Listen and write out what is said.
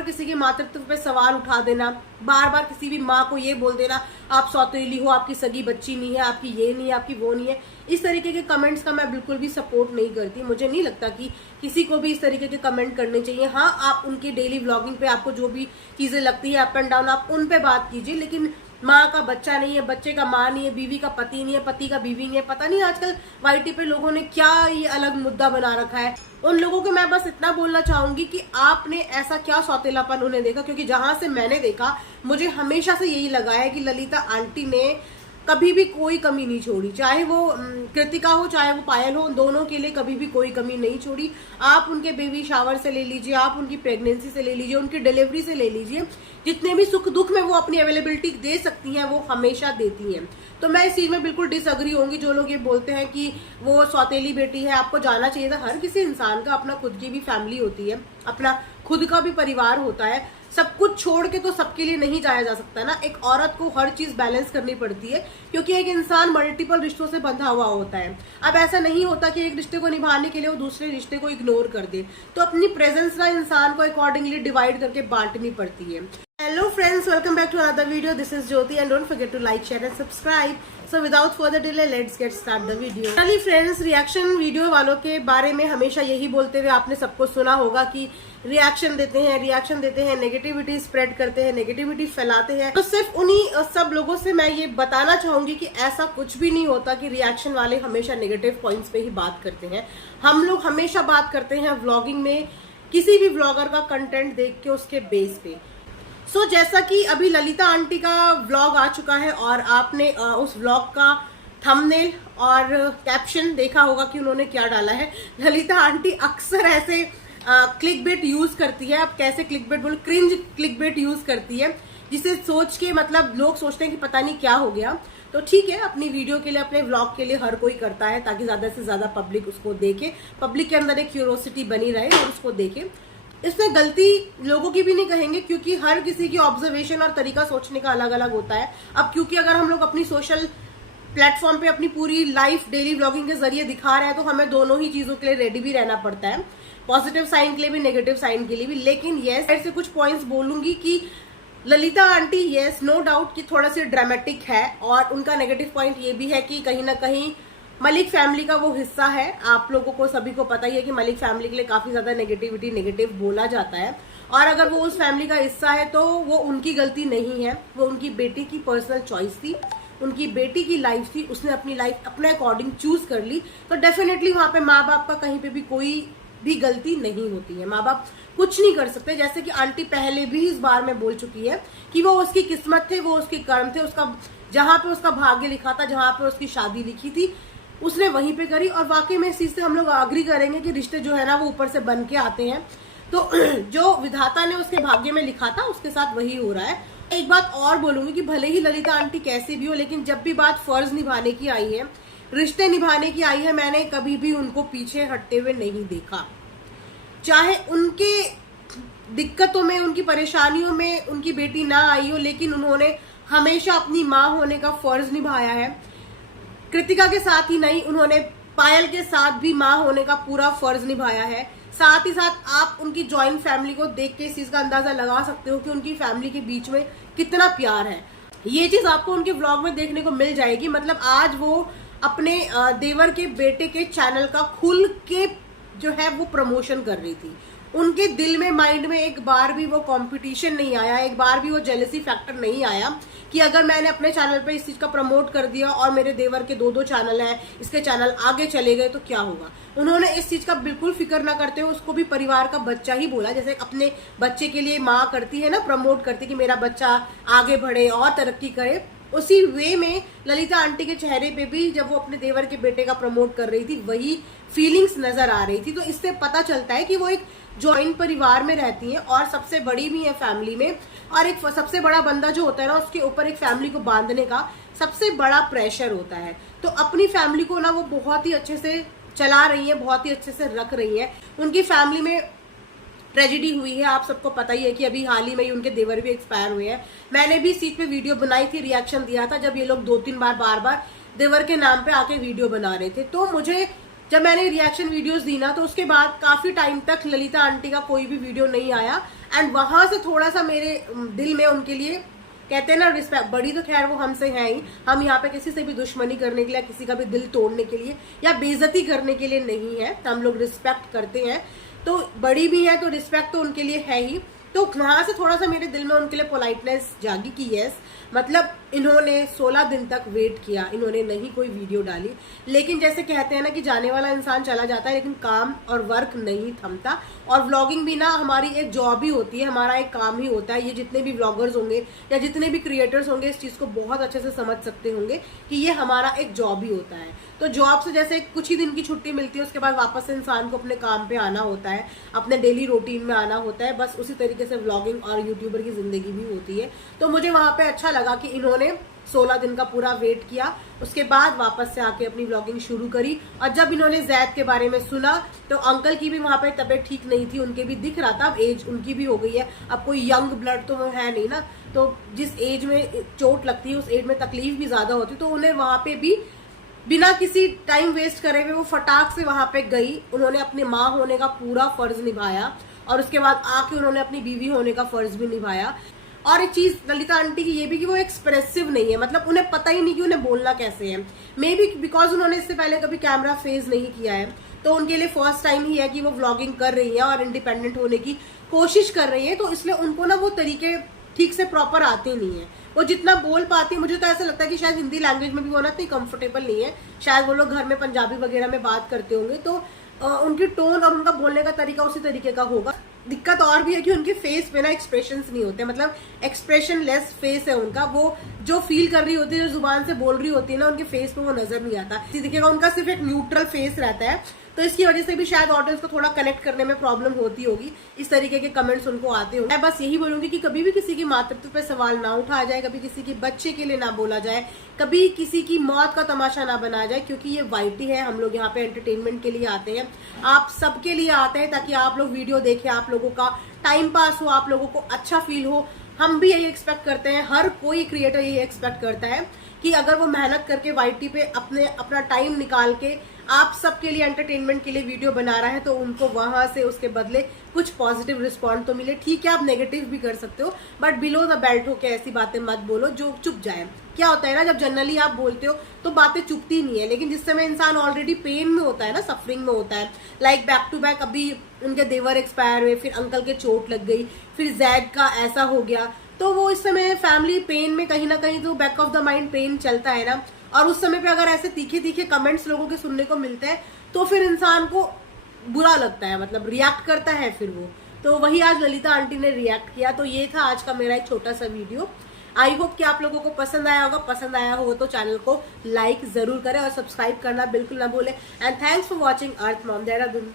बार किसी के मातृत्व पे सवाल उठा देना, बार बार किसी भी माँ को ये बोल देना आप सौतेली हो, आपकी सगी बच्ची नहीं है, आपकी ये नहीं है, आपकी वो नहीं है, इस तरीके के कमेंट्स का मैं बिल्कुल भी सपोर्ट नहीं करती। मुझे नहीं लगता कि किसी को भी इस तरीके के कमेंट करने चाहिए। हाँ, आप उनकी डेली व्लॉगिंग पे आपको जो भी चीजें लगती है अप एंड डाउन, आप उन पे बात कीजिए, लेकिन माँ का बच्चा नहीं है, बच्चे का माँ नहीं है, बीवी का पति नहीं है, पति का बीवी नहीं है, पता नहीं आजकल वाईटी पे लोगों ने क्या ये अलग मुद्दा बना रखा है। उन लोगों को मैं बस इतना बोलना चाहूंगी कि आपने ऐसा क्या सौतेलापन उन्हें देखा, क्योंकि जहां से मैंने देखा मुझे हमेशा से यही लगा है कि ललिता आंटी ने कभी भी कोई कमी नहीं छोड़ी, चाहे वो कृतिका हो चाहे वो पायल हो, दोनों के लिए कभी भी कोई कमी नहीं छोड़ी। आप उनके बेबी शावर से ले लीजिए, आप उनकी प्रेगनेंसी से ले लीजिए, उनकी डिलीवरी से ले लीजिए, जितने भी सुख दुख में वो अपनी अवेलेबिलिटी दे सकती हैं वो हमेशा देती हैं। तो मैं इस चीज में बिल्कुल डिसअग्री होंगी जो लोग ये बोलते हैं कि वो सौतेली बेटी है। आपको जाना चाहिए था, हर किसी इंसान का अपना खुद की भी फैमिली होती है, अपना खुद का भी परिवार होता है, सब कुछ छोड़ के तो सबके लिए नहीं जाया जा सकता ना। एक औरत को हर चीज बैलेंस करनी पड़ती है, क्योंकि एक इंसान मल्टीपल रिश्तों से बंधा हुआ होता है। अब ऐसा नहीं होता कि एक रिश्ते को निभाने के लिए वो दूसरे रिश्ते को इग्नोर कर दे, तो अपनी प्रेजेंस ना इंसान को अकॉर्डिंगली डिवाइड करके बांटनी पड़ती है। Hello friends, welcome back to another video. This is Jyoti and don't forget to like, share and subscribe. So without further delay, let's get start the video. Finally friends, reaction video वालों के बारे में हमेशा यही बोलते हुए आपने सबको सुना होगा कि रिएक्शन देते हैं, नेगेटिविटी स्प्रेड करते हैं, नेगेटिविटी फैलाते हैं। तो सिर्फ उन्हीं सब लोगों से मैं ये बताना चाहूंगी कि ऐसा कुछ भी नहीं होता कि रिएक्शन वाले हमेशा नेगेटिव पॉइंट्स पे ही बात करते हैं। हम लोग हमेशा बात करते हैं व्लॉगिंग में किसी भी व्लॉगर का कंटेंट देख के उसके बेस पे। जैसा कि अभी ललिता आंटी का व्लॉग आ चुका है और आपने उस व्लॉग का थंबनेल और कैप्शन देखा होगा कि उन्होंने क्या डाला है। ललिता आंटी अक्सर ऐसे क्लिकबेट यूज करती है, अब कैसे क्लिकबेट बोलो, क्रिंज क्लिकबेट यूज करती है, जिसे सोच के मतलब लोग सोचते हैं कि पता नहीं क्या हो गया। तो ठीक है, अपनी वीडियो के लिए, अपने व्लॉग के लिए हर कोई करता है ताकि ज्यादा से ज्यादा पब्लिक उसको देखे, पब्लिक के अंदर एक क्यूरोसिटी बनी रहे और उसको देखे। इसमें गलती लोगों की भी नहीं कहेंगे, क्योंकि हर किसी की ऑब्जर्वेशन और तरीका सोचने का अलग अलग होता है। अब क्योंकि अगर हम लोग अपनी सोशल प्लेटफॉर्म पे अपनी पूरी लाइफ डेली व्लॉगिंग के जरिए दिखा रहे हैं तो हमें दोनों ही चीजों के लिए रेडी भी रहना पड़ता है, पॉजिटिव साइन के लिए भी, नेगेटिव साइन के लिए भी। लेकिन यस, ऐसे कुछ पॉइंट्स बोलूंगी कि Lalita aunty yes no doubt कि थोड़ा सी ड्रामेटिक है, और उनका नेगेटिव पॉइंट ये भी है कि कहीं ना कहीं मलिक फैमिली का वो हिस्सा है। आप लोगों को सभी को पता ही है कि मलिक फैमिली के लिए काफी ज्यादा नेगेटिव बोला जाता है, और अगर वो उस फैमिली का हिस्सा है तो वो उनकी गलती नहीं है, वो उनकी बेटी की पर्सनल चॉइस थी, उनकी बेटी की लाइफ थी, उसने अपनी लाइफ अपने अकॉर्डिंग चूज कर ली। तो डेफिनेटली वहां पे माँ बाप का कहीं पे भी कोई भी गलती नहीं होती है, माँ बाप कुछ नहीं कर सकते। जैसे कि आंटी पहले भी इस बार में बोल चुकी है कि वो उसकी किस्मत थे, वो उसके कर्म थे, उसका जहां पे उसका भाग्य लिखा था, जहां पे उसकी शादी लिखी थी, उसने वहीं पे करी। और वाकई में इस चीज से हम लोग अग्री करेंगे कि रिश्ते जो है ना वो ऊपर से बन के आते हैं, तो जो विधाता ने उसके भाग्य में लिखा था उसके साथ वही हो रहा है। एक बात और बोलूंगी कि भले ही ललिता आंटी कैसी भी हो, लेकिन जब भी बात फर्ज निभाने की आई है, रिश्ते निभाने की आई है, मैंने कभी भी उनको पीछे हटते हुए नहीं देखा। चाहे उनके दिक्कतों में, उनकी परेशानियों में उनकी बेटी ना आई हो, लेकिन उन्होंने हमेशा अपनी माँ होने का फर्ज निभाया है। कृतिका के साथ ही नहीं, उन्होंने पायल के साथ भी माँ होने का पूरा फर्ज निभाया है। साथ ही साथ आप उनकी जॉइंट फैमिली को देख के इस चीज का अंदाजा लगा सकते हो कि उनकी फैमिली के बीच में कितना प्यार है। ये चीज आपको उनके व्लॉग में देखने को मिल जाएगी। मतलब आज वो अपने देवर के बेटे के चैनल का खुल के जो है वो प्रमोशन कर रही थी। उनके दिल में, माइंड में एक बार भी वो कंपटीशन नहीं आया, एक बार भी वो जेलसी फैक्टर नहीं आया कि अगर मैंने अपने चैनल पे इस चीज का प्रमोट कर दिया और मेरे देवर के दो चैनल हैं, इसके चैनल आगे चले गए तो क्या होगा। उन्होंने इस चीज का बिल्कुल फिक्र ना करते हुए उसको भी परिवार का बच्चा ही बोला, जैसे अपने बच्चे के लिए माँ करती है ना, प्रमोट करती कि मेरा बच्चा आगे बढ़े और तरक्की करे। उसी वे में ललिता आंटी के चेहरे पे भी जब वो अपने देवर के बेटे का प्रमोट कर रही थी वही फीलिंग्स नजर आ रही थी। तो इससे पता चलता है कि वो एक जॉइंट परिवार में रहती हैं और सबसे बड़ी भी है फैमिली में। और एक सबसे बड़ा बंदा जो होता है ना, उसके ऊपर एक फैमिली को बांधने का सबसे बड़ा प्रेशर होता है। तो अपनी फैमिली को ना वो बहुत ही अच्छे से चला रही है, बहुत ही अच्छे से रख रही है। उनकी फैमिली में ट्रेजेडी हुई है, आप सबको पता ही है कि अभी हाल ही में ही उनके देवर भी एक्सपायर हुए हैं। मैंने भी इस चीज पे वीडियो बनाई थी, रिएक्शन दिया था, जब ये लोग 2-3 बार बार देवर के नाम पे आके वीडियो बना रहे थे। तो मुझे जब मैंने रिएक्शन वीडियोस दी ना, तो उसके बाद काफी टाइम तक ललिता आंटी का कोई भी वीडियो नहीं आया। एंड वहां से थोड़ा सा मेरे दिल में उनके लिए, कहते हैं ना रिस्पेक्ट, बड़ी तो खैर वो हमसे है ही, हम यहाँ पे किसी से भी दुश्मनी करने के लिए, किसी का भी दिल तोड़ने के लिए या बेइज्जती करने के लिए नहीं है, हम लोग रिस्पेक्ट करते हैं। तो बड़ी भी है तो रिस्पेक्ट तो उनके लिए है ही। तो वहां से थोड़ा सा मेरे दिल में उनके लिए पोलाइटनेस जागी कि यस, मतलब इन्होंने 16 दिन तक वेट किया, इन्होंने नहीं कोई वीडियो डाली। लेकिन जैसे कहते हैं ना कि जाने वाला इंसान चला जाता है, लेकिन काम और वर्क नहीं थमता। और व्लॉगिंग भी ना हमारी एक जॉब ही होती है, हमारा एक काम ही होता है। ये जितने भी व्लॉगर्स होंगे या जितने भी क्रिएटर्स होंगे इस चीज को बहुत अच्छे से समझ सकते होंगे कि ये हमारा एक जॉब ही होता है। तो जॉब से जैसे कुछ ही दिन की छुट्टी मिलती है, उसके बाद वापस से इंसान को अपने काम पे आना होता है, अपने डेली रूटीन में आना होता है। बस उसी तरीके से व्लॉगिंग और यूट्यूबर की जिंदगी भी होती है। तो मुझे वहां पे अच्छा लगा कि इन्होंने 16 दिन का पूरा वेट किया, उसके बाद वापस से आके अपनी व्लॉगिंग शुरू करी। और जब इन्होंने जैद के बारे में सुना तो अंकल की भी वहां पे तबीयत ठीक नहीं थी, उनके भी दिख रहा था, अब एज उनकी भी हो गई है, अब कोई यंग ब्लड तो वो है नहीं ना, तो जिस एज में चोट लगती है उस एज में तकलीफ भी ज्यादा होती, तो उन्हें वहां पे भी बिना किसी टाइम वेस्ट करे हुए वो फटाक से वहां पे गई। उन्होंने अपने माँ होने का पूरा फर्ज निभाया और उसके बाद आके उन्होंने अपनी बीवी होने का फर्ज भी निभाया। और एक चीज ललिता आंटी की ये भी कि वो एक्सप्रेसिव नहीं है, मतलब उन्हें पता ही नहीं कि उन्हें बोलना कैसे है। मे बी बिकॉज उन्होंने इससे पहले कभी कैमरा फेस नहीं किया है, तो उनके लिए फर्स्ट टाइम ही है कि वो व्लॉगिंग कर रही है और इंडिपेंडेंट होने की कोशिश कर रही है। तो इसलिए उनको ना वो तरीके ठीक से प्रॉपर आते नहीं है। वो जितना बोल पाती है, मुझे तो ऐसा लगता है कि शायद हिंदी लैंग्वेज में भी वो ना इतनी कंफर्टेबल नहीं है। शायद वो लोग घर में पंजाबी वगैरह में बात करते होंगे, तो उनकी टोन और उनका बोलने का तरीका उसी तरीके का होगा। दिक्कत और भी है कि उनके फेस पे ना एक्सप्रेशंस नहीं होते, मतलब एक्सप्रेशन लेस फेस है उनका। वो जो फील कर रही होती है, जो जुबान से बोल रही होती है ना, उनके फेस पे वो नजर नहीं आता। दिखेगा उनका सिर्फ एक न्यूट्रल फेस रहता है, तो इसकी वजह से भी शायद ऑडियंस को थोड़ा कनेक्ट करने में प्रॉब्लम होती होगी, इस तरीके के कमेंट्स उनको आते होंगे। मैं बस यही बोलूंगी कि कभी भी किसी की मातृत्व पे सवाल ना उठाया जाए, कभी किसी के बच्चे के लिए ना बोला जाए, कभी किसी की मौत का तमाशा ना बनाया जाए, क्योंकि ये वाइटी है। हम लोग यहाँ पे एंटरटेनमेंट के लिए आते हैं, आप सबके लिए आते हैं ताकि आप लोग वीडियो देखें, आप लोगों का टाइम पास हो, आप लोगों को अच्छा फील हो। हम भी यही एक्सपेक्ट करते हैं, हर कोई क्रिएटर यही एक्सपेक्ट करता है कि अगर वो मेहनत करके वाईटी पे अपना टाइम निकाल के आप सबके लिए एंटरटेनमेंट के लिए वीडियो बना रहा है, तो उनको वहां से उसके बदले कुछ पॉजिटिव रिस्पॉन्स तो मिले। ठीक है, आप नेगेटिव भी कर सकते हो, बट बिलो द बेल्ट होके ऐसी बातें मत बोलो जो चुप जाए। क्या होता है ना, जब जनरली आप बोलते हो तो बातें चुपती नहीं है, लेकिन जिस समय इंसान ऑलरेडी पेन में होता है ना, सफरिंग में होता है, लाइक बैक टू बैक अभी उनके देवर एक्सपायर हुए, फिर अंकल के चोट लग गई, फिर जैद का ऐसा हो गया, तो वो इस समय फैमिली पेन में कहीं ना कहीं तो back of the mind pain चलता है ना। और उस समय पे अगर ऐसे तीखे तीखे कमेंट्स लोगों के सुनने को मिलते हैं तो फिर इंसान को बुरा लगता है, मतलब रिएक्ट करता है फिर वो। तो वही आज ललिता आंटी ने रिएक्ट किया। तो ये था आज का मेरा एक छोटा सा वीडियो। आई होप कि आप लोगों को पसंद आया होगा। पसंद आया हो तो चैनल को लाइक जरूर करें और सब्सक्राइब करना बिल्कुल ना भूलें। And thanks for watching earth mom Dehradun.